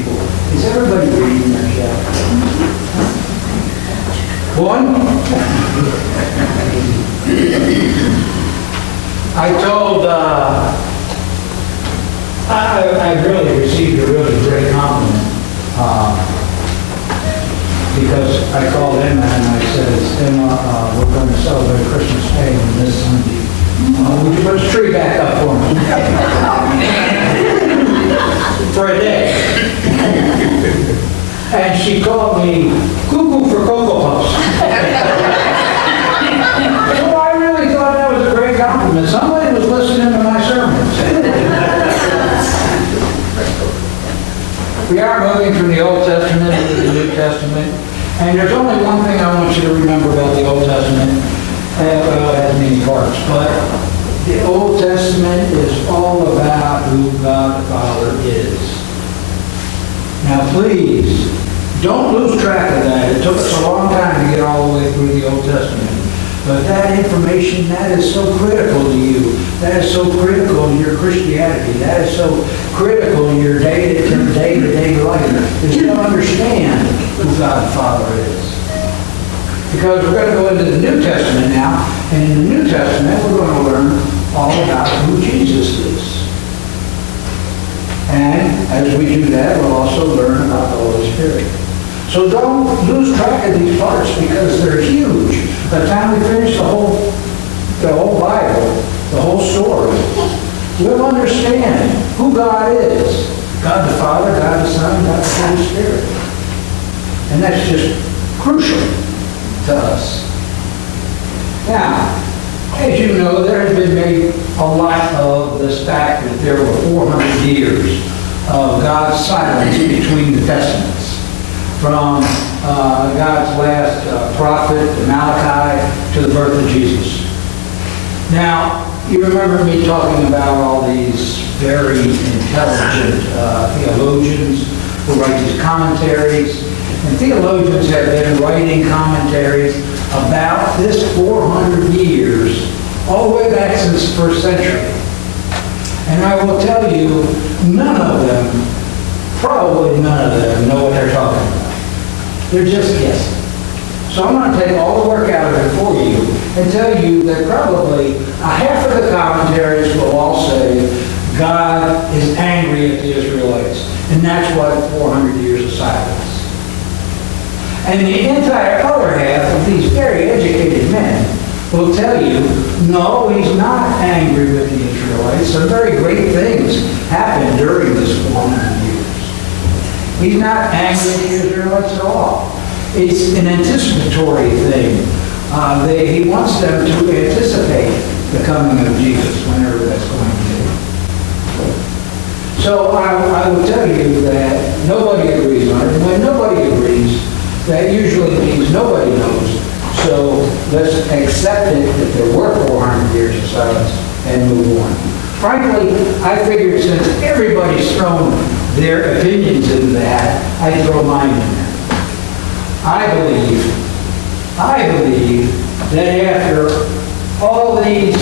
people. Is everybody reading their chat? One? I told, I really received a really great compliment because I called Emma and I said, Emma, we're going to celebrate Christmas Day on this Sunday. Would you put the tree back up for me? For a day. And she called me cuckoo for Cocoa Puffs. So I really thought that was a great compliment. Somebody was listening to my sermons. We are moving from the Old Testament to the New Testament. And there's only one thing I want you to remember about the Old Testament. Well, it has many parts, but the Old Testament is all about who God the Father is. Now please, don't lose track of that. It took us a long time to get all the way through the Old Testament. But that information, that is so critical to you. That is so critical to your Christianity. That is so critical in your day-to-day life, is to understand who God the Father is. Because we're going to go into the New Testament now, and in the New Testament we're going to learn all about who Jesus is. And as we do that, we'll also learn about the Holy Spirit. So don't lose track of these parts because they're huge. By the time we finish the whole Bible, the whole story, we'll understand who God is. God the Father, God the Son, God the Holy Spirit. And that's just crucial to us. Now, as you know, there has been made a lot of this fact that there were 400 years of God's silence between the Testaments. From God's last prophet, Malachi, to the birth of Jesus. Now, you remember me talking about all these very intelligent theologians who write these commentaries. And theologians have been writing commentaries about this 400 years, all the way back since the first century. And I will tell you, probably none of them know what they're talking about. They're just guessing. So I'm going to take all the work out of it for you and tell you that probably a half of the commentaries will all say God is angry at the Israelites, and that's why 400 years of silence. And the entire other half of these very educated men will tell you, no, he's not angry with the Israelites. Some very great things happened during this 400 years. He's not angry at the Israelites at all. It's an anticipatory thing. He wants them to anticipate the coming of Jesus, whenever that's going to be. So I will tell you that nobody agrees on it. And when nobody agrees, that usually means nobody knows. So let's accept it that there were 400 years of silence and move on. Frankly, I figured since everybody's thrown their opinions into that, I'd throw mine in there. I believe that after all these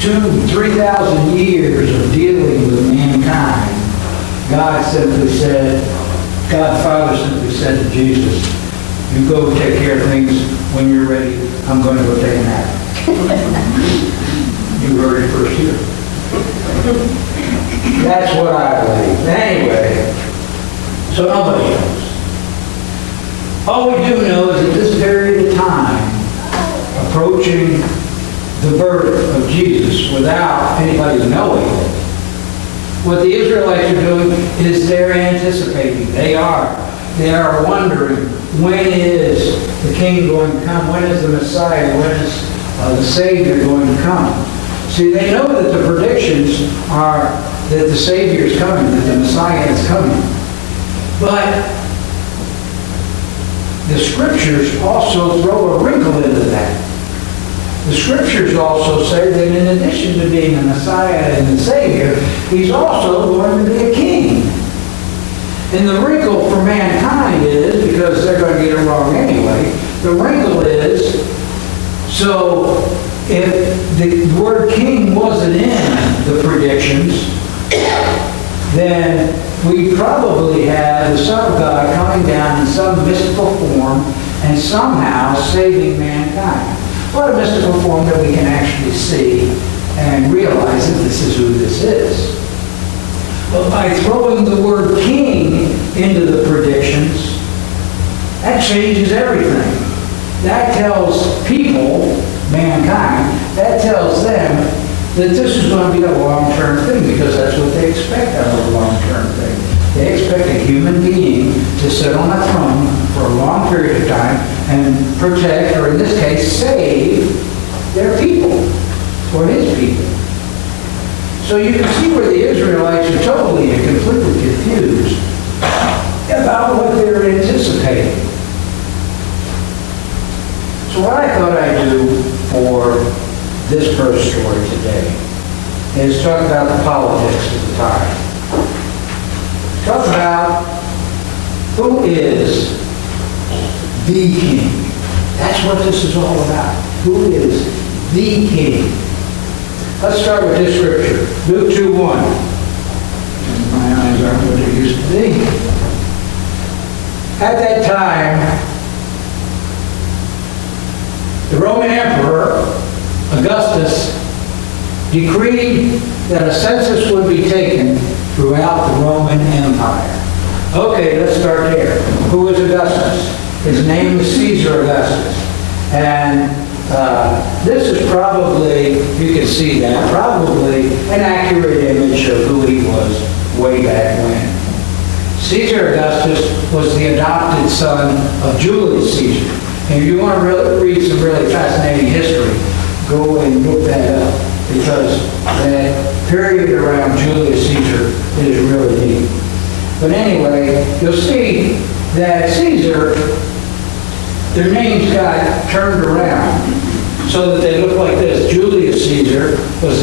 2,000-3,000 years of dealing with mankind, God the Father simply said to Jesus, you go take care of things. When you're ready, I'm going to go take a nap. You heard it first here. That's what I believe. Anyway, so nobody knows. All we do know is at this period of time, approaching the birth of Jesus without anybody knowing it, what the Israelites are doing is they're anticipating. They are wondering, when is the King going to come? When is the Messiah? When is the Savior going to come? See, they know that the predictions are that the Savior is coming, that the Messiah is coming. But the Scriptures also throw a wrinkle into that. The Scriptures also say that in addition to being a Messiah and the Savior, He's also going to be a King. And the wrinkle for mankind is, because they're going to get it wrong anyway, the wrinkle is, so if the word king wasn't in the predictions, then we probably had the Son of God coming down in some mystical form and somehow saving mankind. What a mystical form that we can actually see and realize that this is who this is. But by throwing the word king into the predictions, that changes everything. That tells people, mankind, that tells them that this is going to be a long-term thing, because that's what they expect out of a long-term thing. They expect a human being to sit on a throne for a long period of time and protect, or in this case, save their people, or his people. So you can see where the Israelites are totally and completely confused about what they're anticipating. So what I thought I'd do for this first story today is talk about the politics of the time. Talk about who is the king. That's what this is all about. Who is the king? Let's start with this scripture. Luke 2:1. My eyes aren't what they used to be. At that time, the Roman Emperor, Augustus, decreed that a census would be taken throughout the Roman Empire. Okay, let's start there. Who was Augustus? His name was Caesar Augustus. And this is probably, you can see that, probably an accurate image of who he was way back when. Caesar Augustus was the adopted son of Julius Caesar. And if you want to really read some really fascinating history, go and look that up, because that period around Julius Caesar is really neat. But anyway, you'll see that Caesar, their names got turned around so that they look like this. Julius Caesar was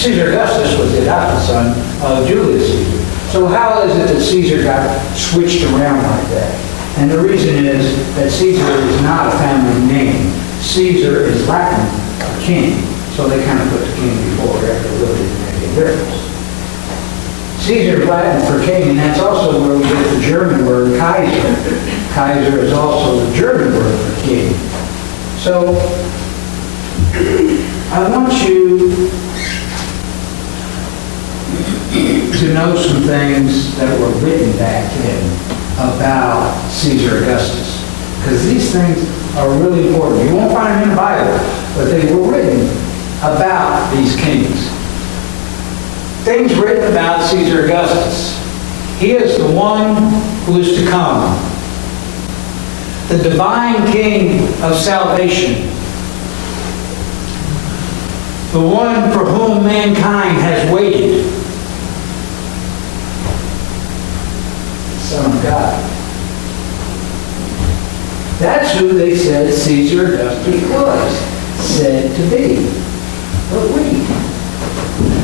Caesar Augustus was the adopted son of Julius Caesar. So how is it that Caesar got switched around like that? And the reason is that Caesar is not a family name. Caesar is Latin for king. So they kind of put the king before after really didn't make a difference. Caesar is Latin for king, and that's also where we get the German word Kaiser. Kaiser is also the German word for king. So I want you to know some things that were written back then about Caesar Augustus, because these things are really important. You won't find them in the Bible, but they were written about these kings. Things written about Caesar Augustus. He is the one who is to come, the divine king of salvation, the one for whom mankind has waited, Son of God. That's who they said Caesar Augustus was said to be. But wait,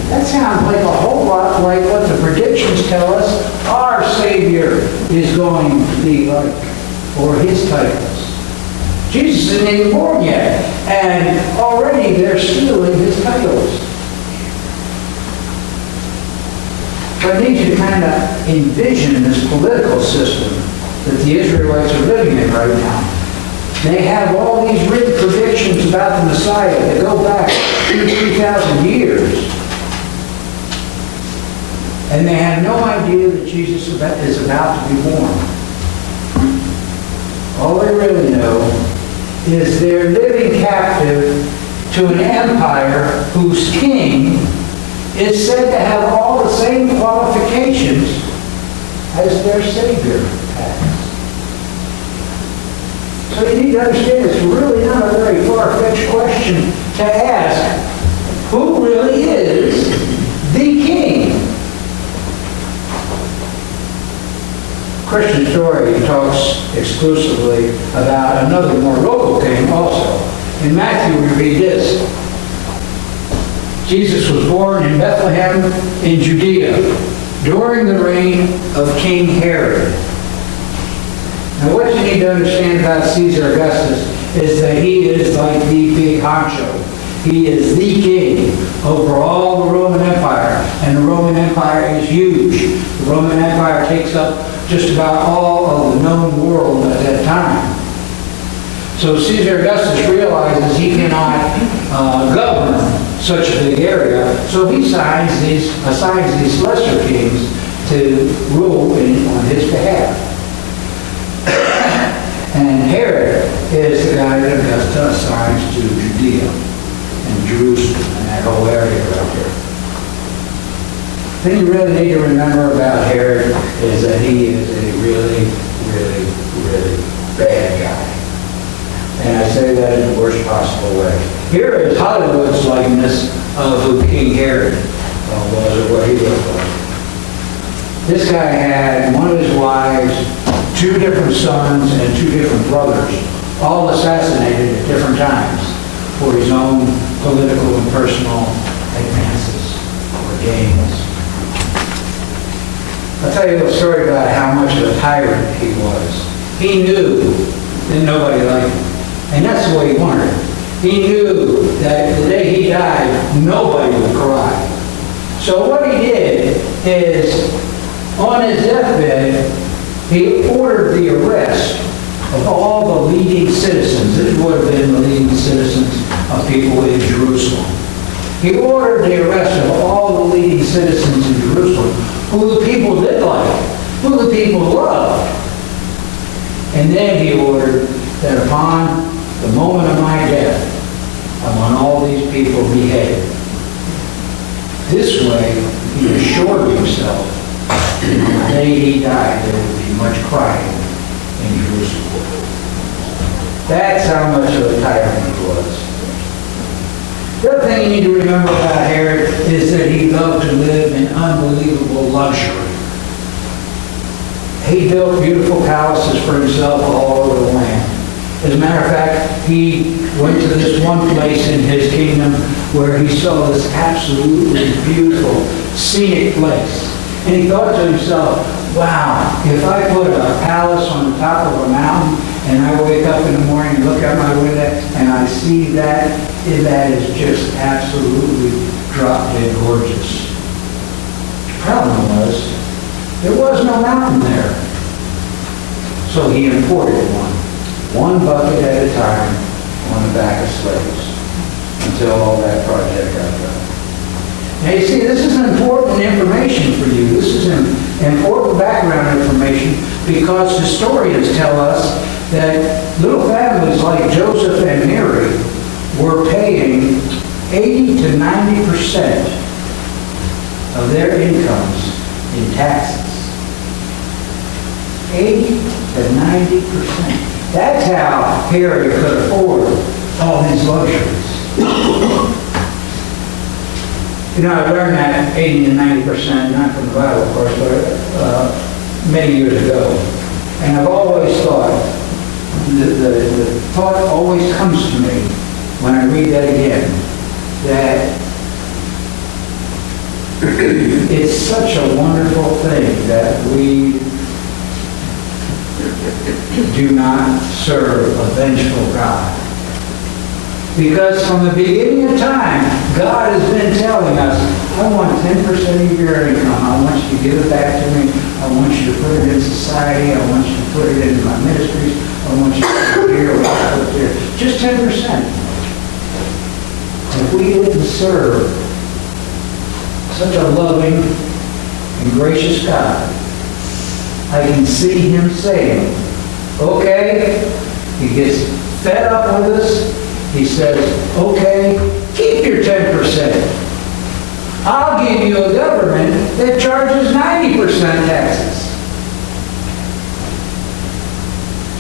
that sounds like a whole lot like what the predictions tell us our Savior is going to be like, or his titles. Jesus isn't even born yet, and already they're stealing his titles. So I need you to kind of envision this political system that the Israelites are living in right now. They have all these written predictions about the Messiah that go back 3,000 years. And they have no idea that Jesus is about to be born. All they really know is they're living captive to an empire whose king is said to have all the same qualifications as their Savior has. So you need to understand it's really not a very far-fetched question to ask, who really is the king? Christian Story talks exclusively about another more local king also. In Matthew we read this. Jesus was born in Bethlehem in Judea during the reign of King Herod. Now what you need to understand about Caesar Augustus is that he is like the big honcho. He is the king over all the Roman Empire, and the Roman Empire Empire is huge. The Roman Empire takes up just about all of the known world at that time. So Caesar Augustus realizes he cannot govern such a big area, so he assigns these lesser kings to rule on his behalf. And Herod is the guy that Augustus assigns to Judea and Jerusalem and that whole area right there. The thing you really need to remember about Herod is that he is a really, really, really bad guy. And I say that in the worst possible way. Here is Hollywood's likeness of who King Herod was, or what he looked like. This guy had one of his wives, 2 different sons, and 2 different brothers, all assassinated at different times for his own political and personal advances or gains. I'll tell you a story about how much of a tyrant he was. He knew that nobody liked him. And that's the way he wanted it. He knew that the day he died, nobody would cry. So what he did is, on his deathbed, he ordered the arrest of all the leading citizens. This would have been the leading citizens of people in Jerusalem. He ordered the arrest of all the leading citizens in Jerusalem, who the people did like, who the people loved. And then he ordered that upon the moment of my death, I want all these people beheaded. This way, he assured himself that the day he died, there would be much crying in Jerusalem. That's how much of a tyrant he was. The other thing you need to remember about Herod is that he loved to live in unbelievable luxury. He built beautiful palaces for himself all over the land. As a matter of fact, he went to this one place in his kingdom where he saw this absolutely beautiful, scenic place. And he thought to himself, wow, if I put a palace on the top of a mountain and I wake up in the morning and look out my window and I see that, that is just absolutely drop-dead gorgeous. The problem was, there was no mountain there. So he imported one bucket at a time on the back of slaves until all that project got done. Now you see, this is important information for you. This is important background information because historians tell us that little families like Joseph and Mary were paying 80 to 90% of their incomes in taxes. 80 to 90%. That's how Herod could afford all these luxuries. You know, I learned that 80 to 90%, not from the Bible, of course, but many years ago. And I've always thought, the thought always comes to me when I read that again, that it's such a wonderful thing that we do not serve a vengeful God. Because from the beginning of time, God has been telling us, I want 10% of your income. I want you to give it back to me. I want you to put it in society. I want you to put it into my ministries. I want you to put it here or put it there. Just 10%. If we didn't serve such a loving and gracious God, I can see him saying, okay, he gets fed up with us. He says, okay, keep your 10%. I'll give you a government that charges 90% taxes.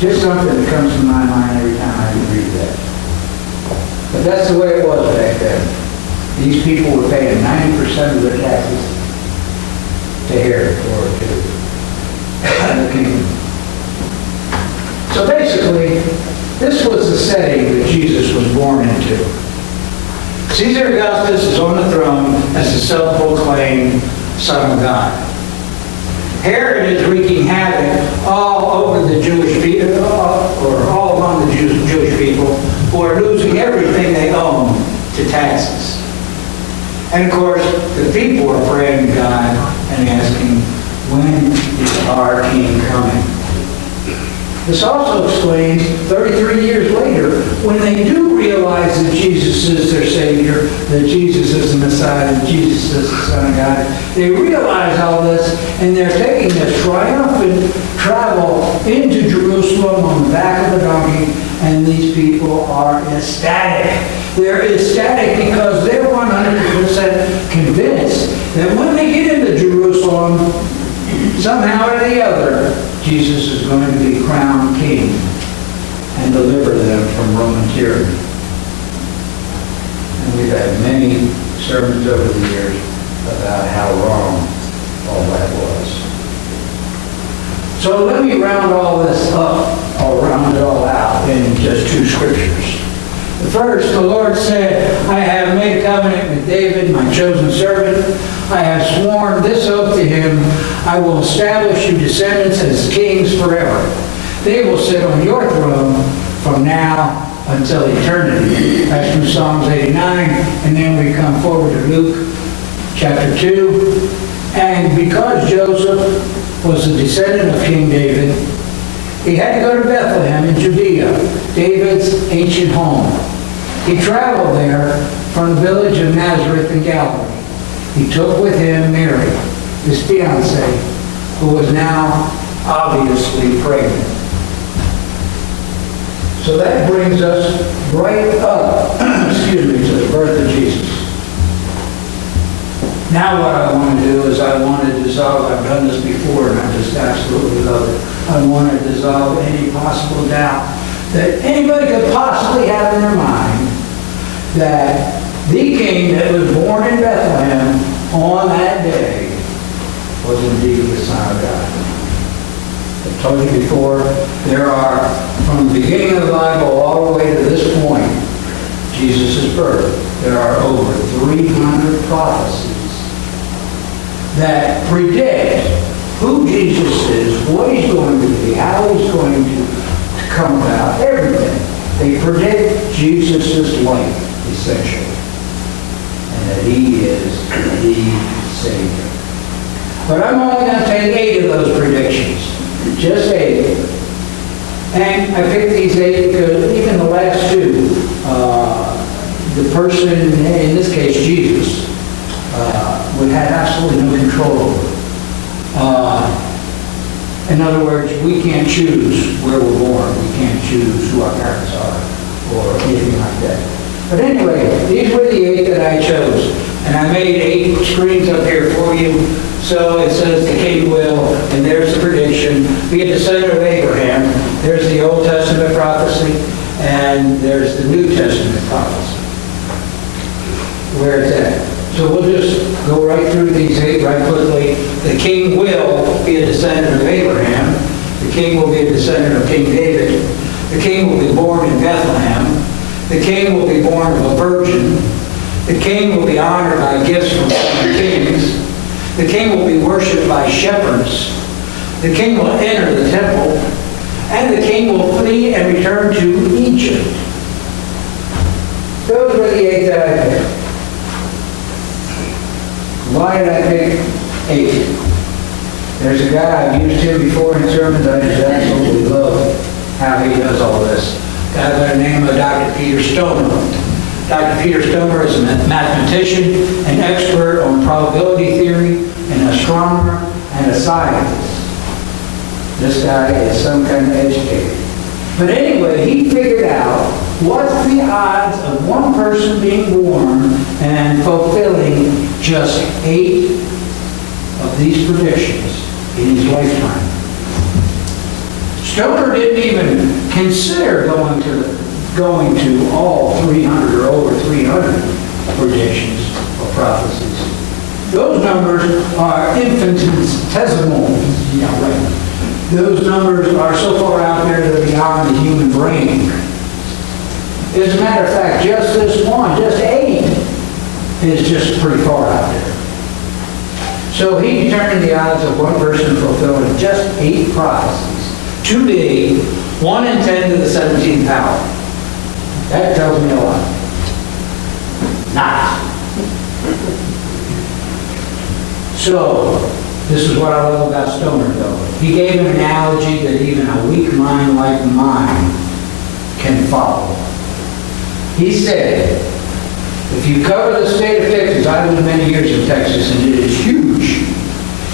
Just something that comes to my mind every time I read that. But that's the way it was back then. These people were paying 90% of their taxes to Herod or to the kingdom. So basically, this was the setting that Jesus was born into. Caesar Augustus is on the throne as the self-proclaimed Son of God. Herod is wreaking havoc all over the Jewish people, or all among the Jewish people, who are losing everything they own to taxes. And of course, the people are praying to God and asking, when is our King coming? This also explains 33 years later, when they do realize that Jesus is their Savior, that Jesus is the Messiah, that Jesus is the Son of God, they realize all this, and they're taking this triumphant travel into Jerusalem on the back of a donkey, and these people are ecstatic. They're ecstatic because they're 100% convinced that when they get into Jerusalem, somehow or the other, Jesus is going to be crowned king and deliver them from Roman tyranny. And we've had many sermons over the years about how wrong all that was. So let me round all this up, or round it all out in just two scriptures. The first, the Lord said, I have made a covenant with David, my chosen servant. I have sworn this oath to him, I will establish you descendants as kings forever. They will sit on your throne from now until eternity. That's from Psalms 89. And then we come forward to Luke chapter 2. And because Joseph was a descendant of King David, he had to go to Bethlehem in Judea, David's ancient home. He traveled there from the village of Nazareth in Galilee. He took with him Mary, his fiancée, who was now obviously pregnant. So that brings us right up, to the birth of Jesus. Now what I want to do is I want to dissolve, I've done this before and I just absolutely love it. I want to dissolve any possible doubt that anybody could possibly have in their mind that the king that was born in Bethlehem on that day was indeed the Son of God. I've told you before, there are, from the beginning of the Bible all the way to this point, Jesus' birth, there are over 300 prophecies that predict who Jesus is, what he's going to be, how he's going to come about, everything. They predict Jesus' life, essentially, and that he is the Savior. But I'm only going to take 8 of those predictions, just 8. And I picked these 8 because even the last 2, the person, in this case Jesus, would have absolutely no control over. In other words, we can't choose where we're born. We can't choose who our parents are or anything like that. But anyway, these were the 8 that I chose. And I made 8 screens up here for you. So it says the king will, and there's the prediction. Be a descendant of Abraham. There's the Old Testament prophecy, and there's the New Testament prophecy. Where it's at. So we'll just go right through these 8 right quickly. The king will be a descendant of Abraham. The king will be a descendant of King David. The king will be born in Bethlehem. The king will be born of a virgin. The king will be honored by gifts from foreign kings. The king will be worshipped by shepherds. The king will enter the temple. And the king will flee and return to Egypt. Those were the 8 that I picked. Why did I pick 8? There's a guy, I've used him before in sermons, I just absolutely love how he does all this. A guy by the name of Dr. Peter Stoner. Dr. Peter Stoner is a mathematician, an expert on probability theory, an astronomer, and a scientist. This guy is some kind of educator. But anyway, he figured out what's the odds of one person being born and fulfilling just 8 of these predictions in his lifetime. Stoner didn't even consider going to all 300 or over 300 predictions or prophecies. Those numbers are infinitesimal. Right. Those numbers are so far out there that they're beyond the human brain. As a matter of fact, just this one, just 8, is just pretty far out there. So he determined the odds of one person fulfilling just 8 prophecies to be 1 in 10 to the 17th power. That tells me a lot. Not. So, this is what I love about Stoner, though. He gave an analogy that even a weak mind like mine can follow. He said, if you cover the state of Texas, I lived many years in Texas, and it is huge.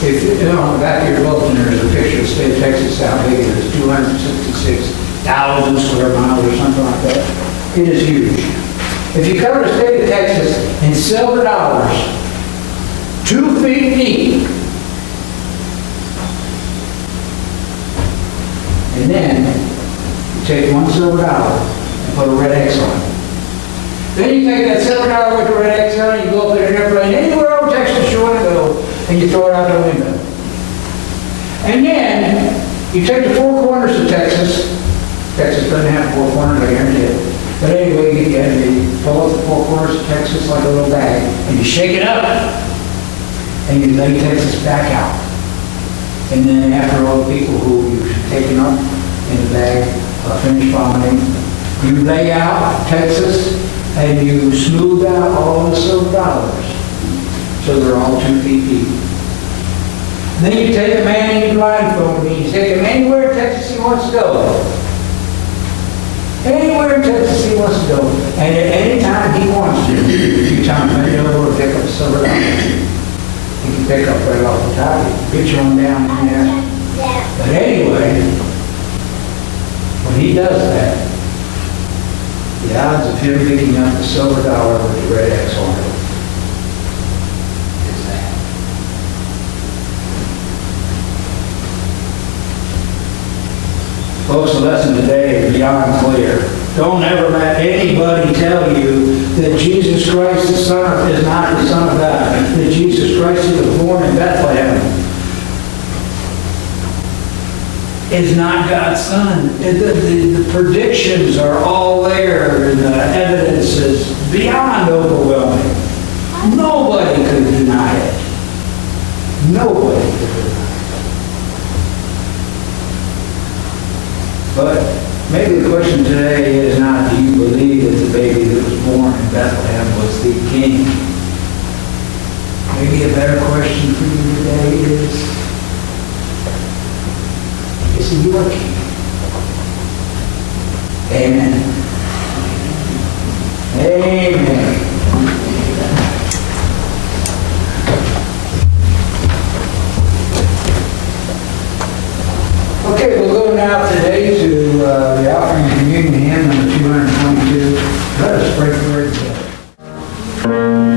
If you know, on the back of your bulletin, there's a picture of the state of Texas, how big it is, 266,000 square miles or something like that. It is huge. If you cover the state of Texas in silver dollars, 2 feet deep, and then you take one silver dollar and put a red X on it. Then you take that silver dollar with the red X on it, you go up in an airplane anywhere over Texas you want to go, and you throw it out the window. And then you take the four corners of Texas. Texas doesn't have four corners, I guarantee it. But anyway, you pull up the four corners of Texas like a little bag, and you shake it up, and you lay Texas back out. And then after all the people who you've taken up in the bag finish vomiting, you lay out Texas, and you smooth out all the silver dollars, so they're all 2 feet deep. Then you take a man and you blindfold him, and you take him anywhere in Texas he wants to go. Anywhere in Texas he wants to go. And at any time he wants to, you tell him, bend over and pick up a silver dollar. He can pick up right off the top, get you on down in there. But anyway, when he does that, the odds of him picking up the silver dollar with the red X on it is that. Folks, the lesson today is beyond clear. Don't ever let anybody tell you that Jesus Christ is not the Son of God, that Jesus Christ who was born in Bethlehem is not God's Son. The predictions are all there, and the evidence is beyond overwhelming. Nobody could deny it. Nobody could deny it. But maybe the question today is not, do you believe that the baby that was born in Bethlehem was the king? Maybe a better question for you today is he your king? Amen. Amen. Okay, we'll go now today to the offering and communion hymn number 222. Let us pray for it together.